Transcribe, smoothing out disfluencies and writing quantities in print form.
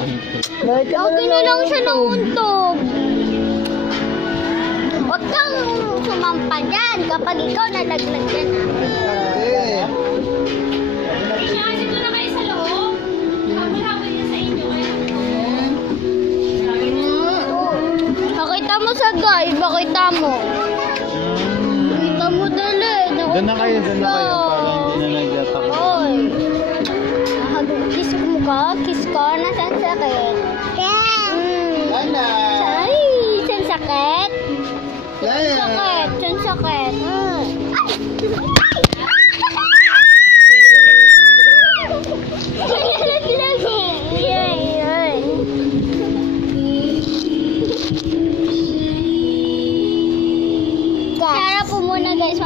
Lagi na lang siya nauntog. Huwag kang sumampa dyan kapag ikaw nalaglag dyan. Siya kasi doon na kayo sa loob. Habal-habal niya sa inyo. Nakita mo sa guide, bakita mo. Nakita mo dali. Doon na kayo para hindi na nagtatak. Oy. Kiss mo ka? Kiss ka? Nasaan sakit? Lala! Ay, saan sakit? Lala! Sakit, saan sakit? Sarap po muna guys.